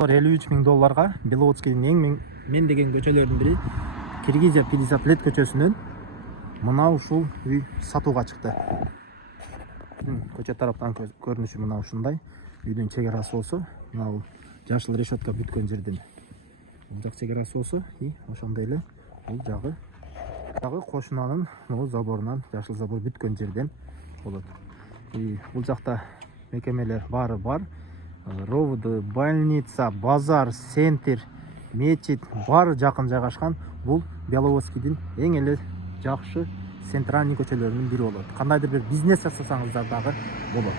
$53.000 Беловодскийдин эң мен деген көчөлөрдүн бири Киргизия 50 лет көчөсүнөн мына ушул үй сатууга чыкты. Көчө тараптан көрүнүшү мына ушундай. Үйдүн чек арасы болсо, мына жашыл решетка бүткөн жерден бул жак чек арасы болсо, ошондой эле бул жагы кошунанын заборунан жашыл забор бүткөн жерден болот. Бул жакта мекемелер баары бар. Ровд, больница, базар, центр, мечит баары жакын жайгашкан. Бул Беловодскийдин эң эле жакшы центральный көчөлөрүнүн бири болот. Кандайдыр бир бизнес жасасаңыздар дагы болот.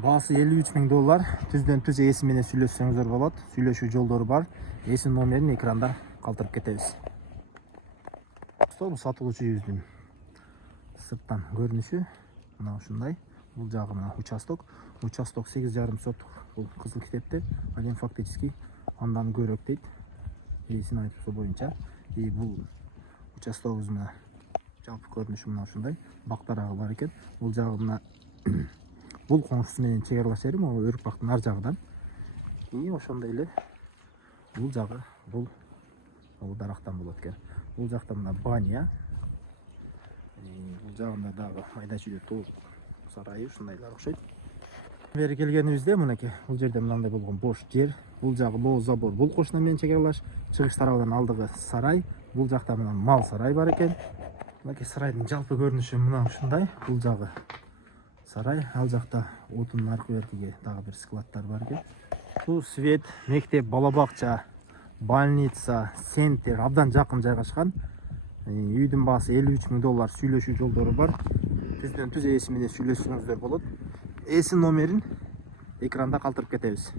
Баасы $53.000. Түздөн түз ээси менен сүйлөшсөңүздөр болот. Сүйлөшүү жолдору бар. Ээсинин номерин экранда калтырып кетебиз. Сатылуучу үйүбүздүн сырттан көрүнүшү мына ушундай. Бул жагы мына участок 8,5 соток. Бул кызыл китепте, ал фактически андан көрөк дейт. Ээсинин айтуусу боюнча. Бул участогубуз мына жалпы көрүнүшү мына ушундай. Бактарагы бар экен. Бул жагы мына бул коңшусу менен чек аралаш жери, могу өрүк бактын ар жагынан. Ошондой эле бул жагы бул дарактан болот экен. Бул жакта мына баня. Бул жагында дагы майда чүйдө тоо сарайы ушундайлар окшойт. Бери келгенибизде мынакей бул жерде мындай болгон бош жер. Бул жагы бооз забор. Бул кошуна менен чек аралаш. Чыгыш тарабынан алдыгы сарай. Бул жакта мына мал сарай бар экен. Мынакей сарайдын жалпы көрүнүшү мына ушундай. Бул жагы сарай. Ал жакта отун аркы беркиге дагы бир складтар бар экен. Суу, свет, мектеп, бала бакча, больница, центр абдан жакын жайгашкан. Үйдүн баасы $53.000. Сүйлөшүү жолдору бар. Түздөн түз ээси менен сүйлөшсөңүздөр болот. Ээсинин номерин экранда калтырып кетебиз.